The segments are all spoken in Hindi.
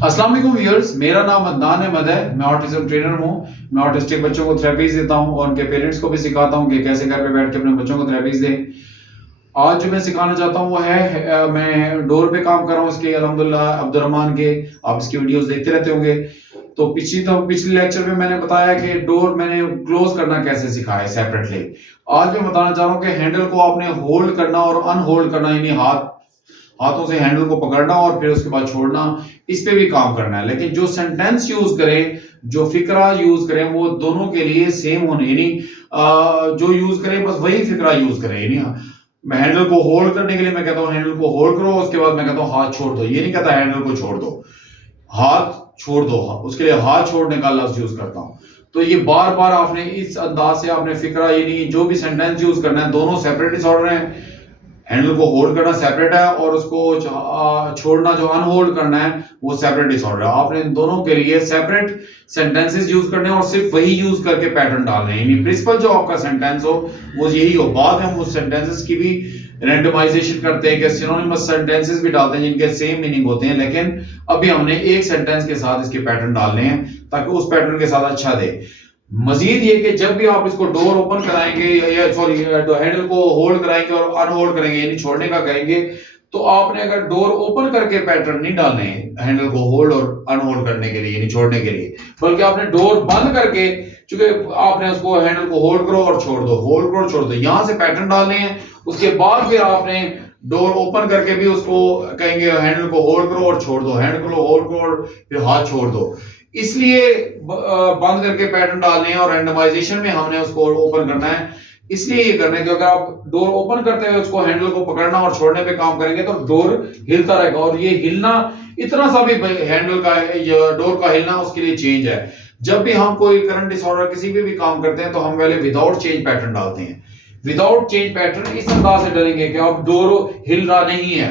अस्सलाम वालेकुम व्यूअर्स, मेरा नाम अदनान अहमद है। मैं ऑटिज्म ट्रेनर हूँ। मैं ऑटिस्टिक बच्चों को थेरेपीज देता हूँ और उनके पेरेंट्स को भी सिखाता हूँ कि कैसे घर पे बैठ के अपने बच्चों को थेरेपीज दें। आज जो मैं सिखाना चाहता हूँ वो है मैं डोर पे काम कर रहा हूँ इसके अल्हम्दुलिल्लाह अब्दुर्रहमान के। आप इसकी वीडियोस देखते रहते होंगे। तो पिछली लेक्चर में मैंने बताया कि डोर मैंने क्लोज करना कैसे सिखाया सेपरेटली। आज मैं बताना चाह रहा हूँ कि हैंडल को आपने होल्ड करना और अनहोल्ड करना, यानी हाथों से हैंडल को पकड़ना और फिर उसके बाद छोड़ना, इस पे भी काम करना है। लेकिन जो सेंटेंस यूज करें, जो फिक्रा यूज करें, वो दोनों के लिए सेम होने, यानी जो यूज करें बस वही फिक्रा यूज करें। यानी मैं हैंडल को होल्ड करने के लिए मैं कहता हूँ हैंडल को होल्ड करो, उसके बाद मैं कहता हूँ हाथ छोड़ दो। ये नहीं कहता हैंडल को छोड़ दो, हाथ छोड़ दो, उसके लिए हाथ छोड़ने का लफ्ज यूज करता हूँ। तो ये बार बार आपने इस अंदाज से आपने फिक्रा, यानी जो भी सेंटेंस यूज करना है, दोनों सेपरेट डिसऑर्डर हैं। हैंडल को होल्ड करना सेपरेट है और उसको छोड़ना, जो अनहोल्ड करना है, वो सेपरेट डिसऑर्डर है। आपने इन दोनों के लिए सेपरेट सेंटेंसेस यूज करने हैं और सिर्फ वही यूज करके पैटर्न डालने हैं। यानी प्रिंसिपल जो आपका सेंटेंस हो वो यही हो। बाद में हम उस सेंटेंसेस की भी रैंडमाइजेशन करते हैं कि सिनोनिमस सेंटेंसेस भी डालते हैं जिनके सेम मीनिंग होते हैं, लेकिन अभी हमने एक सेंटेंस के साथ इसके पैटर्न डालने हैं ताकि उस पैटर्न के साथ अच्छा दे। मजीद ये कि जब भी आप इसको डोर ओपन कराएंगे या सॉरी हैंडल को होल्ड कराएंगे और अनहोल्ड करेंगे, यानी छोड़ने का करेंगे, तो आपने अगर डोर ओपन करके पैटर्न नहीं डालने हैं हैंडल को होल्ड और अनहोल्ड करने के लिए, यानी छोड़ने के लिए, बल्कि आपने डोर बंद करके, चूंकि आपने उसको हैंडल को होल्ड करो और छोड़ दो, होल्ड करो छोड़ दो, यहां से पैटर्न डालने हैं। उसके बाद फिर आपने डोर ओपन करके भी उसको कहेंगे हैंडल को होल्ड करो और छोड़ दो, हैंडल को होल्ड करो और फिर हाथ छोड़ दो। इसलिए बंद करके पैटर्न डालने हैं और रैंडमाइजेशन में हमने उसको ओपन करना है। इसलिए ये करना है कि अगर आप डोर ओपन करते हुए उसको हैंडल को पकड़ना और छोड़ने पे काम करेंगे तो डोर हिलता रहेगा, और ये हिलना इतना सा भी हैंडल का डोर का हिलना उसके लिए चेंज है। जब भी हम कोई करंट डिसऑर्डर किसी भी काम करते हैं तो हम पहले विदाउट चेंज पैटर्न डालते हैं। विदाउट चेंज पैटर्न इस अंदाज से डालेंगे कि अब डोर हिल रहा नहीं है,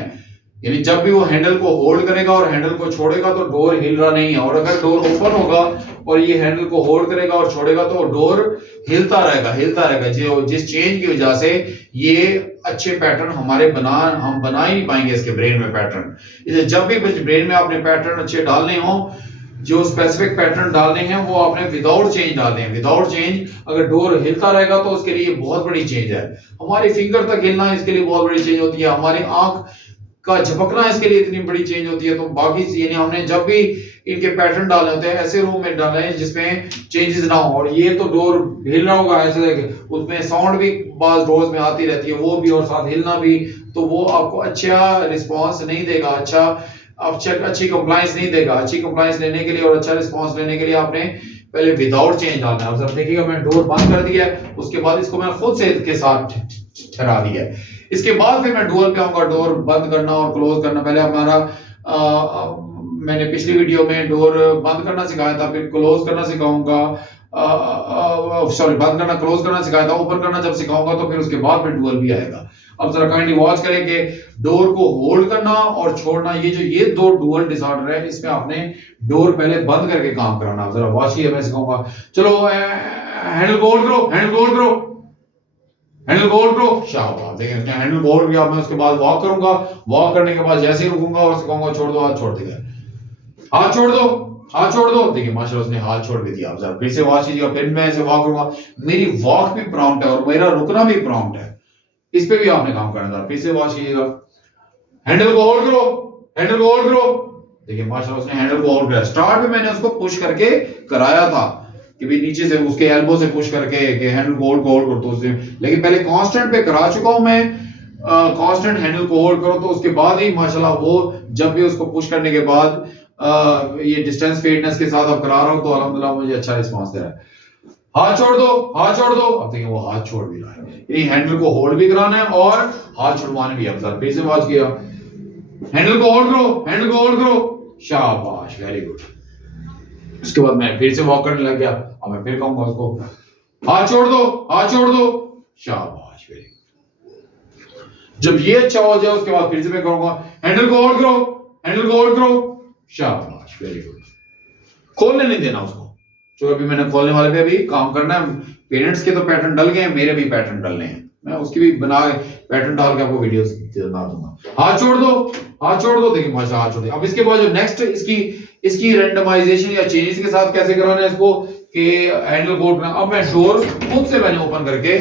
यानी जब भी वो हैंडल को होल्ड करेगा और हैंडल को छोड़ेगा तो डोर हिल रहा नहीं है। और अगर डोर ओपन होगा और ये हैंडल को होल्ड करेगा और छोड़ेगा तो डोर हिलता रहेगा। जिस चेंज की वजह से ये अच्छे पैटर्न हम बना ही नहीं पाएंगे इसके ब्रेन में पैटर्न। इसलिए जब भी ब्रेन में आपने पैटर्न अच्छे डालने हो, जो स्पेसिफिक पैटर्न डालने हैं वो आपने विदाउट चेंज डालने हैं। विदाउट चेंज अगर डोर हिलता रहेगा तो उसके लिए बहुत बड़ी चेंज है। हमारी फिंगर तक हिलना इसके लिए बहुत बड़ी चेंज होती है, हमारी आंख का झपकना इसके लिए इतनी बड़ी चेंज होती है। तो बाकी यानी हमने जब भी इनके पैटर्न डालने होते हैं ऐसे रूम में डालने हैं जिसमें चेंजेस ना हो। और ये तो डोर हिल रहा होगा ऐसे, उसमें साउंड भी बाज डोर्स में आती रहती है, वो भी और साथ हिलना भी, तो वो आपको अच्छा रिस्पॉन्स नहीं देगा, अच्छी कंप्लायंस नहीं देगा। अच्छी कंप्लायंस लेने के लिए और अच्छा रिस्पॉन्स लेने के लिए आपने पहले विदाउट चेंज डालना है। अब देखिएगा मैं डोर बंद कर दिया है, उसके बाद इसको मैं खुद से इसके साथ ठहरा दिया है। इसके बाद फिर मैं डोर पे आऊंगा, डोर बंद करना और क्लोज करना। पहले हमारा मैंने पिछली वीडियो में डोर बंद करना सिखाया था, फिर क्लोज करना सिखाऊंगा, सॉरी बंद करना क्लोज करना सिखाया था। ओपन करना जब सिखाऊंगा तो फिर उसके बाद में डुअल भी आएगा। अब जरा काइंडली वॉच करें कि डोर को होल्ड करना और छोड़ना, ये दो डुअल डिसऑर्डर है, इसमें आपने डोर पहले बंद करके काम कराना। जरा वॉच ही मैं सिखाऊंगा। चलो हैंडल को होल्ड करो, हैंडल को होल्ड करो, हैंडल को होल्ड करो, शाबाश। देखिए हैंडल को होल्ड किया, मैं उसके बाद वॉक करूंगा, वॉक करने के बाद जैसे ही रुकूंगा और सिखाऊंगा छोड़ दो, हाथ छोड़ देगा, हाथ छोड़ दो, हाथ छोड़ दो। देखिए माशाल्लाह उसने हाथ छोड़ भी दिया। जरा फिर से वॉच कीजिएगा, फिर मैं ऐसे वॉक करूंगा। मेरी वॉक भी प्रॉम्प्ट है और मेरा रुकना भी प्रॉम्प्ट है, इस पे भी आपने काम करना था। फिर से वॉच कीजिएगा, हैंडल को होल्ड करो, हैंडल को होल्ड करो। देखिए माशाल्लाह उसने हैंडल को होल्ड किया। स्टार्ट में मैंने उसको पुश करके कराया था कि भी नीचे से उसके एल्बो से पुश करके कि हैंडल को होल्ड करो तो उससे, लेकिन पहले कांस्टेंट पे करा चुका हूं मैं। कांस्टेंट हैंडल को होल्ड करो तो उसके बाद ही माशाल्लाह वो जब भी उसको पुश करने के बाद ये डिस्टेंस फेडनेस के साथ अब करा रहा हूं तो अल्हम्दुलिल्लाह मुझे अच्छा रिस्पांस दे रहा है। हाथ छोड़ दो, हाथ छोड़ दो। अब देखिए वो हाथ छोड़ भी रहा है, यानी हैंडल को होल्ड भी कराना है और हाथ छुड़वाने भी। अब फिर से वॉच किया, हैंडल को होल्ड करो, हैंडल को होल्ड करो, शाबाश, वेरी गुड। उसके बाद मैं फिर से वॉक करने लग गया। अब मैं फिर कहूंगा उसको हाथ छोड़ दो, हाथ छोड़ दो, शाबाश, वेरी गुड। जब ये अच्छा हो जाए उसके बाद फिर से मैं कहूंगा हैंडल को होल्ड करो, हैंडल को होल्ड करो, शाबाश, वेरी गुड। खोलने नहीं देना उसको, जो अभी मैंने खोलने वाले पे भी काम करना है। पेरेंट्स के तो पैटर्न डल गए हैं, मेरे भी पैटर्न डलने हैं। मैं उसकी भी बना पैटर्न डाल के आपको वीडियोस बना दूंगा। हाथ छोड़ दो, हाथ छोड़ दो, देखिए माशाल्लाह हाथ छोड़ दिया। अब इसके बाद जो नेक्स्ट इसकी रैंडमाइजेशन या चेंजेस के साथ कैसे कराना है इसको कि हैंडल कोड करना। अब मैं डोर खुद से मैंने ओपन करके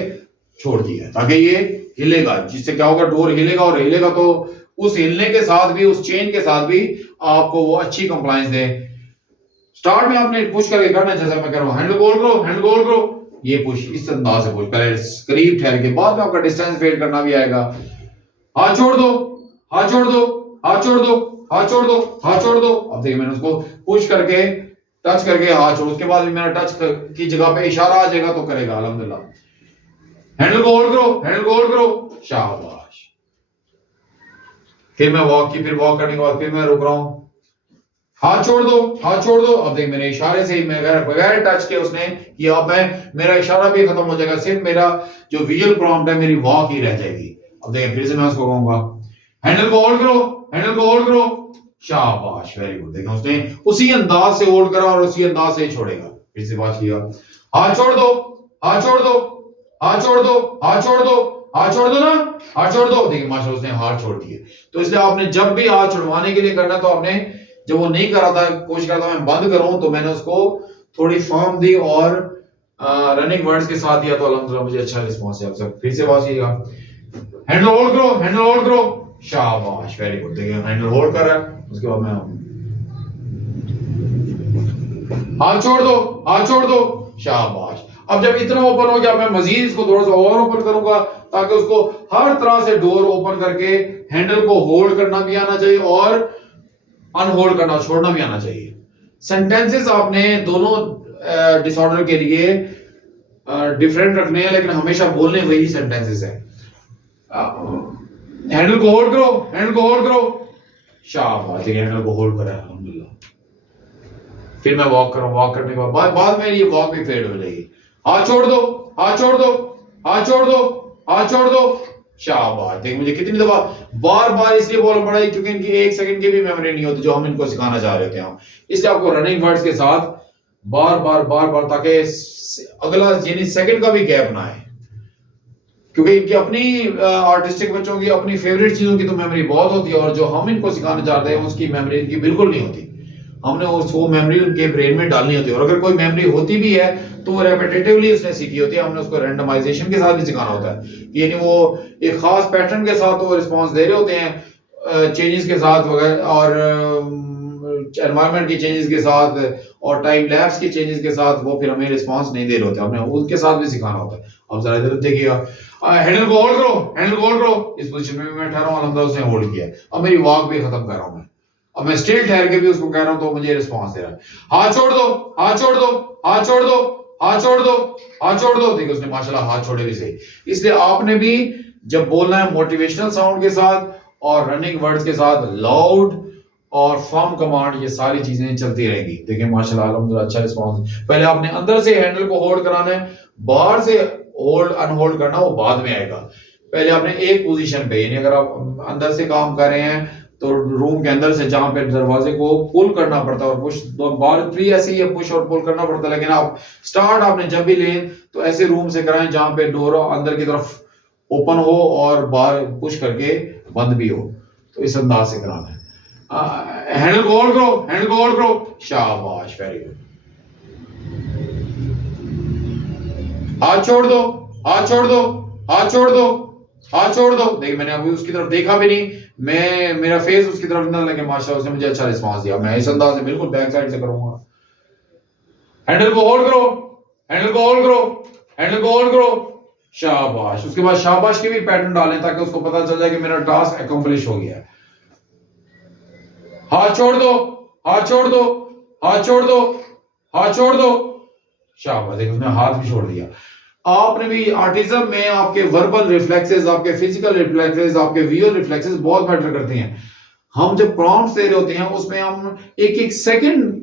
छोड़ दिया है ताकि ये हिलेगा, जिससे क्या होगा डोर हिलेगा, और हिलेगा तो उस हिलने के साथ भी, उस चेन के साथ भी आपको वो अच्छी कंप्लायंस दे। स्टार्ट में आपने पुश करके करना है, जैसा मैं कर रहा हूं, हैंडल होल्ड करो, हैंडल होल्ड करो, ये पुश इस अंदाज से पुश, पहले करीब ठहर के, बाद में आपका डिस्टेंस फेड करना भी आएगा। हाथ छोड़ दो, हाथ छोड़ दो, हाथ छोड़ दो, हाथ छोड़ दो, हाथ छोड़ दो। अब देखिए मैंने उसको पुश करके टच करके हाथ छोड़, उसके बाद भी मेरा टच की जगह पे इशारा आ जाएगा तो करेगा अल्हम्दुलिल्लाह। हैंडल को होल्ड करो, हैंडल को होल्ड करो, शाबाश। फिर मैं वॉक की, फिर वॉक करने के बाद फिर मैं रुक रहा हूं, हाथ छोड़ दो, हाथ छोड़ दो। अब देख मैंने इशारे से ही, मैं बगैर टच के उसने किया, अब मैं मेरा इशारा भी खत्म हो जाएगा, सिर्फ मेरा जो विजुअल प्रॉम्प्ट है मेरी वॉक ही रह जाएगी। अब देखिए फिर से मैं उसको कहूंगा हैंडल को होल्ड करो, हैंडल को होल्ड करो, शाबाश, वेरी गुड। देखिए उसने उसी अंदाज से होल्ड करा और उसी अंदाज से ही छोड़ेगा। फिर से बात किया, हाथ छोड़ दो, हाथ छोड़ दो, हाथ छोड़ दो, हाथ छोड़ दो, हाथ छोड़ दो ना, हाथ छोड़ दो। देखिए माशाल्लाह उसने हाथ छोड़ दिए। तो इसलिए आपने जब भी हाथ छुड़वाने के लिए करना, तो आपने जब वो नहीं कर रहा था, कोशिश कर रहा था मैं बंद करूं, तो मैंने उसको थोड़ी फॉर्म दी और रनिंग वर्ड्स के साथ दिया, तो अल्हम्दुलिल्लाह मुझे अच्छा रिस्पांस है। आप सब फिर से बात कीजिएगा, हैंडल होल्ड करो, हैंडल होल्ड करो, शाबाश, वेरी गुड। देखिए हैंडल होल्ड कर रहा है, उसके बाद मैं हाथ छोड़ दो, हाथ छोड़ दो, शाबाश। अब जब इतना ओपन हो गया, मैं मजीद इसको थोड़ा सा और ओपन करूंगा ताकि उसको हर तरह से डोर ओपन करके हैंडल को होल्ड करना भी आना चाहिए और अनहोल्ड करना, छोड़ना भी आना चाहिए। सेंटेंसेस आपने दोनों डिसऑर्डर के लिए डिफरेंट रखने हैं, लेकिन हमेशा बोलने वही सेंटेंसेस है। हैंडल को होल्ड करो, हैंडल को होल्ड करो, शाबाश। देखिए हैंडल को होल्ड करा है अल्हम्दुलिल्लाह। फिर मैं वॉक करूं, वॉक करने के बाद में ये वॉक भी फेड हो जाएगी। हाथ छोड़ दो, हाथ छोड़ दो, हाथ छोड़ दो, हाथ छोड़ दो, शाबाश। देखिए मुझे कितनी दफा बार बार इसलिए बोलना पड़ा है क्योंकि इनकी 1 सेकंड की भी मेमोरी नहीं होती जो हम इनको सिखाना चाह रहे थे हम, इसलिए आपको रनिंग वर्ड्स के साथ बार बार ताकि अगला यानी सेकंड का भी गैप ना आए, क्योंकि इनकी अपनी आर्टिस्टिक बच्चों की अपनी फेवरेट चीजों की तो मेमोरी बहुत होती है, और जो हम इनको सिखाना चाहते हैं उसकी मेमोरी इनकी बिल्कुल नहीं होती। हमने वो मेमोरी उनके ब्रेन में डालनी होती है, और अगर कोई मेमोरी होती भी है तो वो रेपिटेटिवली उसने सीखी होती है। हमने उसको रैंडमाइजेशन के साथ भी सिखाना होता है, यानी वो एक खास पैटर्न के साथ वो रिस्पांस दे रहे होते हैं, चेंजेस के साथ वगैरह, और एनवायरनमेंट की चेंजेस के साथ और टाइम लैप्स की चेंजेस के साथ वो फिर हमें रिस्पांस नहीं दे रहे होते, हमने उसके साथ भी सिखाना होता है। अब जरा इधर देखिएगा, हैंडल को होल्ड करो, हैंडल को होल्ड करो, इस पोजीशन में मैं ठहरा हूं, अल्हम्दुलिल्लाह उसने होल्ड किया। अब मेरी वॉक भी खत्म कर रहा हूं मैं, अब मैं स्टिल ठहर के भी उसको कह रहा हूं तो मुझे रिस्पांस दे रहा है। हाथ छोड़ दो, हाथ छोड़ दो, हाथ छोड़ दो, हाथ छोड़ दो, हाथ छोड़ दो। देखिए उसने माशाल्लाह हाथ छोड़े भी सही। इसलिए आपने भी जब बोलना है मोटिवेशनल साउंड के साथ और रनिंग वर्ड्स के साथ, लाउड और फर्म कमांड, ये सारी चीजें चलती रहेंगी। देखिए माशाल्लाह अल्हम्दुलिल्लाह अच्छा रिस्पांस। पहले आपने अंदर से हैंडल को होल्ड कराना है, बाहर से होल्ड अनहोल्ड करना वो बाद में आएगा। पहले आपने एक पोजीशन पे, यानी अगर आप अंदर से काम कर रहे हैं तो रूम के अंदर से जहां पे दरवाजे को पुल करना पड़ता है और पुश, बाहर भी ऐसे ही पुश और पुल करना पड़ता है, लेकिन आप स्टार्ट आपने जब भी लें तो ऐसे रूम से कराएं जहां पे डोर अंदर की तरफ ओपन हो और बाहर पुश करके बंद भी हो, तो इस अंदाज से कराना है। हैंडल को होल्ड करो, हैंडल को होल्ड करो, शाबाश, वेरी गुड। हाथ छोड़ दो, हाथ छोड़ दो, हाथ छोड़ दो, हाथ छोड़ दो। देखिए मैंने अभी उसकी तरफ देखा भी नहीं, मैं मेरा फेस उसकी तरफ ना लगे, माशाल्लाह उसने मुझे अच्छा रिस्पांस दिया। मैं इस अंदाज से बिल्कुल बैक साइड से करूंगा। हैंडल को होल्ड करो, हैंडल को होल्ड करो, हैंडल को होल्ड करो, शाबाश। उसके बाद शाबाश के भी पैटर्न डालें ताकि उसको पता चल जाए कि मेरा टास्क अकम्प्लिश हो गया है। हाथ छोड़ दो, हाथ छोड़ दो, हाथ छोड़ दो, हाथ छोड़ दो, शाबाश। देखिए उसने हाथ भी छोड़ दिया। आपने भी आर्टिज्म में आपके वर्बल रिफ्लेक्सेस, आपके फिजिकल रिफ्लेक्सेस, आपके विजुअल रिफ्लेक्सेस बहुत मैटर करते हैं। हम जब प्रॉम्प्ट्स दे रहे होते हैं उसमें हम एक एक सेकंड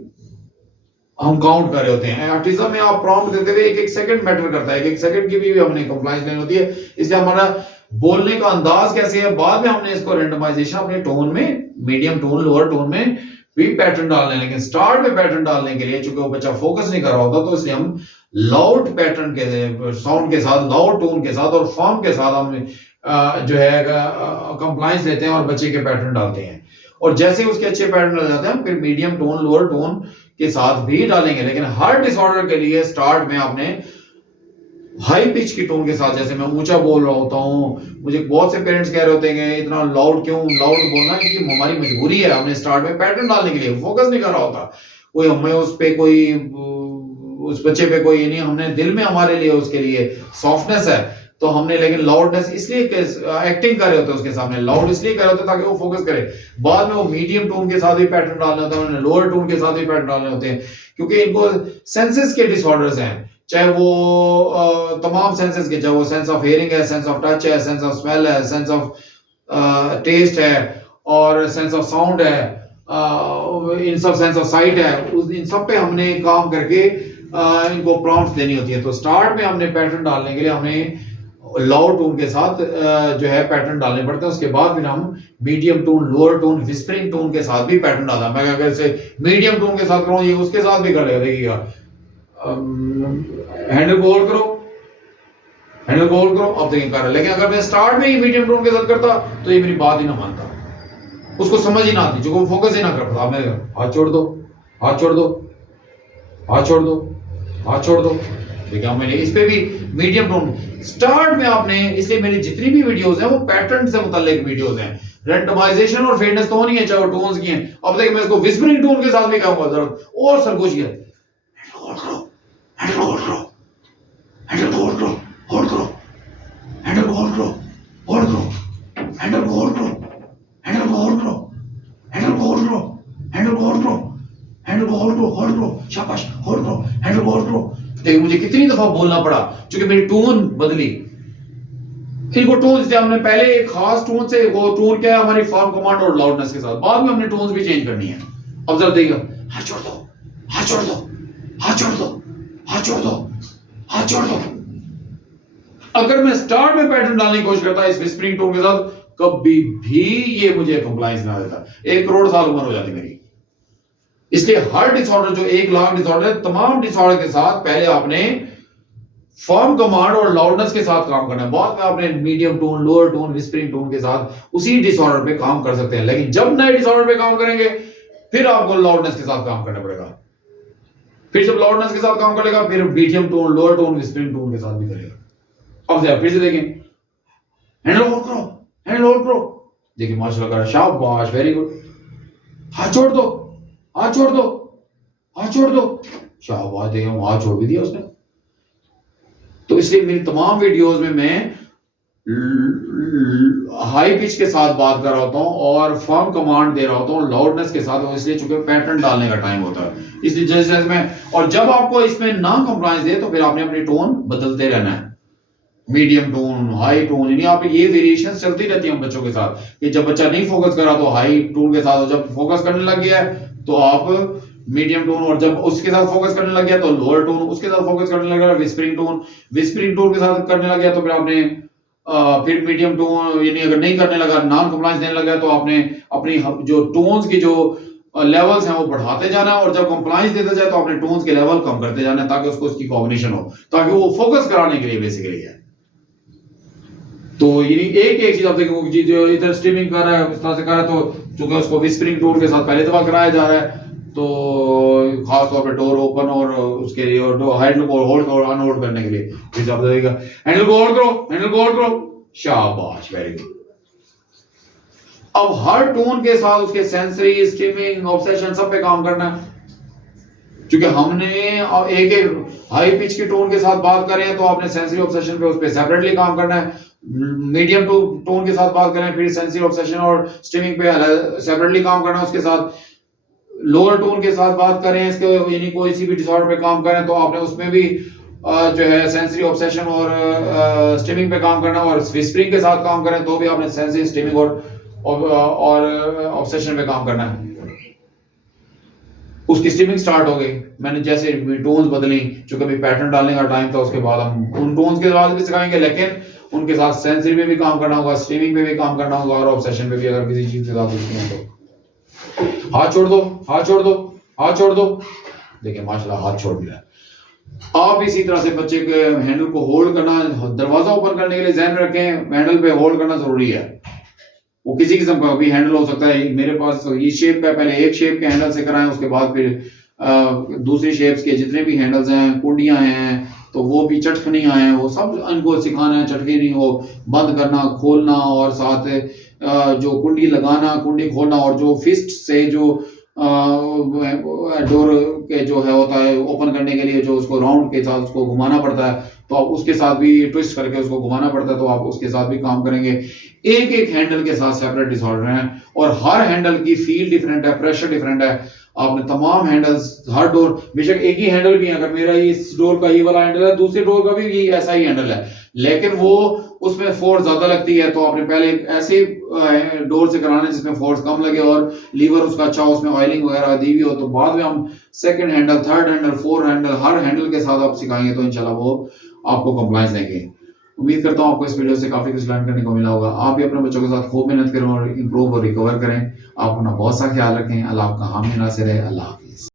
हम काउंट कर रहे होते हैं। आर्टिज्म में आप प्रॉम्प्ट देते हुए एक एक सेकंड मैटर करता है, एक एक सेकंड की भी हमने कंप्लायंस लेनी होती है। इसलिए हमारा बोलने का अंदाज कैसे है, बाद में हमने इसको रैंडमाइजेशन अपने टोन में, मीडियम टोन, लोअर टोन में भी पैटर्न डालने, लेकिन स्टार्ट में पैटर्न डालने के लिए चूंकि वो बच्चा फोकस नहीं कर रहा होता तो इसलिए हम लाउड पैटर्न के साउंड के साथ, लाउड टोन के साथ और फॉर्म के साथ हम जो है कंप्लायंस लेते हैं और बच्चे के पैटर्न डालते हैं। और जैसे उसके अच्छे पैटर्न डाल जाते हैं फिर मीडियम टोन, लोअर टोन के साथ भी डालेंगे। लेकिन हर डिसऑर्डर के लिए स्टार्ट में आपने हाई पिच की टोन के साथ, जैसे मैं ऊंचा बोल रहा होता हूँ, मुझे बहुत से पेरेंट्स कह रहे होते हैं इतना लाउड क्यों, लाउड बोलना कि हमारी मजबूरी है, हमने स्टार्ट में पैटर्न डालने के लिए फोकस नहीं कर रहा होता, कोई हमें उस पे कोई उस बच्चे पे कोई नहीं, हमने दिल में हमारे लिए उसके लिए सॉफ्टनेस है तो हमने, लेकिन लाउडनेस इसलिए एक्टिंग कर रहे होते हैं उसके सामने, लाउड इसलिए कर रहे होते हैं ताकि वो फोकस करे। बाद में वो मीडियम टोन के साथ भी पैटर्न डालने होते हैं, लोअर टोन के साथ भी पैटर्न डालने होते हैं, क्योंकि इनको सेंसेस के डिसऑर्डर्स हैं, चाहे वो तमाम सेंसेस के, चाहे वो सेंस ऑफ हियरिंग है, सेंस ऑफ टच है, सेंस ऑफ स्मेल है, सेंस ऑफ टेस्ट है और सेंस ऑफ साउंड है, इन सब सेंस ऑफ साइट है, इन सब पे हमने काम करके इनको प्रॉम्प्ट्स देनी होती है। तो स्टार्ट में हमने पैटर्न डालने के लिए हमें लाउड टोन के साथ जो है पैटर्न डालने पड़ते हैं, उसके बाद फिर हम medium tone, lower tone, whispering tone के साथ भी पैटर्न डालना। मैं अगर से मीडियम टोन के साथ करूं, ये उसके साथ भी कर देखिएगा, हैंडल को होल्ड करो, हैंडल को होल्ड करो, अब देखिए कर रहा है। लेकिन अगर मैं स्टार्ट में ही मीडियम टोन के साथ करता तो ये मेरी बात ही ना मानता, उसको समझ ही ना आती, जो वो फोकस ही ना कर पाता। मैं हाथ छोड़ दो, हाथ छोड़ दो, हाथ छोड़ दो, हाथ छोड़ दो। देखिए मैंने इस पे भी मीडियम टोन स्टार्ट में आपने, इसलिए मेरी जितनी भी वीडियोस हैं वो पैटर्न से मुताल्लिक वीडियोस हैं, रैंडमाइजेशन और फेडनेस तो नहीं है, चाहे वो टोन्स की हैं। अब देखिए मैं इसको विस्परिंग टोन के साथ भी कहूंगा जरा और सरगोश है, होल्ड करो, हैंडल होल्ड करो, हैंडल होल्ड करो, होल्ड करो, हैंडल होल्ड करो, होल्ड करो, हैंडल होल्ड करो, हैंडल होल्ड करो, हैंडल होल्ड करो, हैंडल होल्ड करो, हैंडल होल्ड करो, होल्ड करो, शाबाश, होल्ड करो, हैंडल होल्ड करो। देखिए मुझे कितनी दफा बोलना पड़ा क्योंकि मेरी टोन बदली। इनको टोन्स थे, हमने पहले एक खास टोन से, वो टोन क्या है हमारी फॉर्म, कमांड और लाउडनेस के साथ, बाद में हमने टोन्स भी चेंज करनी है। अब जरा देखिएगा, हाथ छोड़ दो, हाथ छोड़ दो, हाथ छोड़ दो, हाथ छोड़ दो, हाथ छोड़ दो। अगर मैं स्टार्ट में पैटर्न डालने की कोशिश करता इस विस्परिंग टोन के साथ, कभी भी ये मुझे कंप्लायंस ना देता, 1 करोड़ साल उम्र हो जाती मेरी। इसलिए हर डिसऑर्डर, जो 1 लाख डिसऑर्डर है, तमाम डिसऑर्डर के साथ पहले आपने फॉर्म, कमांड और लाउडनेस के साथ काम करना है, बाद में आपने medium tone, lower tone, whispering tone के साथ उसी डिसऑर्डर पे काम कर सकते हैं। लेकिन जब नए डिसऑर्डर पे काम करेंगे फिर आपको लाउडनेस के साथ काम करना पड़ेगा। फिर जब लाउडनेस के साथ काम करेगा फिर medium tone, lower tone, whispering tone के साथ भी करेगा। अब फिर से देखें, हैंडल होल्ड करो, हैंडल होल्ड करो, देखिए माशाल्लाह कर, शाबाश, वेरी गुड। हाथ छोड़ दो, हाथ छोड़ दो, हाथ छोड़ दो, शाबाश, देखिए हाथ छोड़ भी दिया उसने। तो इसलिए मेरी तमाम वीडियोस में मैं हाई पिच के साथ बात कर रहा होता हूं और फर्म कमांड दे रहा होता हूं लाउडनेस के साथ, इसलिए चूंकि पैटर्न डालने का टाइम होता है, इसलिए जैसे जैसे मैं, और जब आपको इसमें ना कंप्लायंस दे तो फिर आपने अपनी टोन बदलते रहना है, मीडियम टोन, हाई टोन, यानी आप ये वेरिएशन चलती रहती है बच्चों के साथ कि जब बच्चा नहीं फोकस कर रहा तो हाई टोन के साथ, जब फोकस करने लग गया है तो आप मीडियम टोन, और जब उसके साथ फोकस करने लग गया तो लोअर टोन, उसके साथ फोकस करने लग गया विस्परिंग टोन, विस्परिंग टोन के साथ करने लग गया तो फिर आपने फिर मीडियम टोन, यानी अगर नहीं करने लगा, नॉन कंप्लायंस देने लगा तो आपने अपनी जो टोन्स की जो लेवल्स हैं वो बढ़ाते जाना है, और जब कंप्लायंस देता जाए तो अपने टोन्स के लेवल कम करते जाना है ताकि उसको उसकी कॉग्निशन हो, ताकि वो फोकस कराने के लिए बेसिकली है। तो यानी एक एक चीज आप देखो, जो इधर स्ट्रीमिंग कर रहा है इस तरह से कर रहा है, तो चूंकि उसको विस्परिंग टोन के साथ पहले दफा कराया जा रहा है तो खास तौर पे डोर ओपन और उसके लिए, और हैंडल को होल्ड और अनहोल्ड करने के लिए फिर आप देखिएगा, हैंडल को होल्ड करो, हैंडल को होल्ड करो, शाबाश, वेरी गुड। अब हर टोन के साथ उसके सेंसरी, स्ट्रीमिंग, ऑब्सेशन सब पे काम करना है, क्योंकि हमने एक एक हाई पिच की टोन के साथ बात कर रहे हैं तो आपने सेंसरी ऑब्सेशन पे उस पे सेपरेटली काम करना है, मीडियम टोन के साथ बात करें फिर सेंसरी ऑब्सेशन और स्ट्रीमिंग पे सेपरेटली काम करना है, उसके साथ लोअर टोन के साथ बात करें, इसके यानी कोई सी भी डिसऑर्डर पे काम करें तो आपने उसमें भी जो है सेंसरी ऑब्सेशन और स्ट्रीमिंग पे काम करना, और विस्परिंग के साथ काम करें तो भी आपने सेंसरी, स्ट्रीमिंग और ऑब्सेशन पे काम करना है। उसकी स्ट्रीमिंग स्टार्ट हो गई, मैंने जैसे टोन्स बदली, जो कभी पैटर्न डालने का टाइम था उसके बाद हम उन टोन्स के बाद भी सिखाएंगे, लेकिन उनके साथ सेंसरी में भी काम करना होगा, स्ट्रीमिंग में भी काम करना होगा, और ऑब्सेशन पे भी अगर किसी चीज के साथ उसकी है तो। हाथ छोड़ दो, हाथ छोड़ दो, हाथ छोड़ दो, देखिए माशाल्लाह हाथ छोड़ दिया। आप इसी तरह से बच्चे के हैंडल को होल्ड करना, दरवाजा ओपन करने के लिए ध्यान में रखें, हैंडल पे होल्ड करना जरूरी है। वो किसी किस्म का भी हैंडल हो सकता है, मेरे पास ये शेप का, पहले एक शेप के हैंडल से कराएं, उसके बाद फिर दूसरी शेप्स के जितने भी हैंडल्स हैं, कुंडियां हैं, तो वो भी चटखनियां हैं, वो सब इनको सिखाना है। चटखनी हो बंद करना, खोलना, और साथ जो कुंडी लगाना, कुंडी खोलना, और जो फिस्ट से जो डोर के जो है होता है ओपन करने के लिए, जो उसको राउंड के साथ उसको घुमाना पड़ता है, तो आप उसके साथ भी ट्विस्ट करके उसको घुमाना पड़ता है, तो आप उसके साथ भी काम करेंगे। एक एक हैंडल के साथ सेपरेट डिसऑर्डर हैं, और हर हैंडल की फील डिफरेंट है, प्रेशर डिफरेंट है। आपने तमाम हैंडल्स, हर डोर, बेशक एक ही हैंडल भी है, अगर मेरा इस डोर का ये वाला हैंडल है, दूसरे डोर का भी ये ऐसा ही हैंडल है, लेकिन वो उसमें फोर्स ज्यादा लगती है, तो आपने पहले एक ऐसे डोर से कराना है जिसमें फोर्स कम लगे और लीवर उसका अच्छा हो, उसमें ऑयलिंग वगैरह दी हुई हो, तो बाद में हम second handle, third handle, fourth handle, हर हैंडल के साथ आप सिखाएंगे तो इंशाल्लाह वो आपको कंप्लायंस देंगे। उम्मीद करता हूँ आपको इस वीडियो से काफी कुछ लर्न करने को मिला होगा। आप भी अपने बच्चों के साथ खूब मेहनत करें और इंप्रूव और रिकवर करें। आप अपना बहुत सा ख्याल रखें। अल्लाह आपका हामी नासिर है। अल्लाह हाफिज।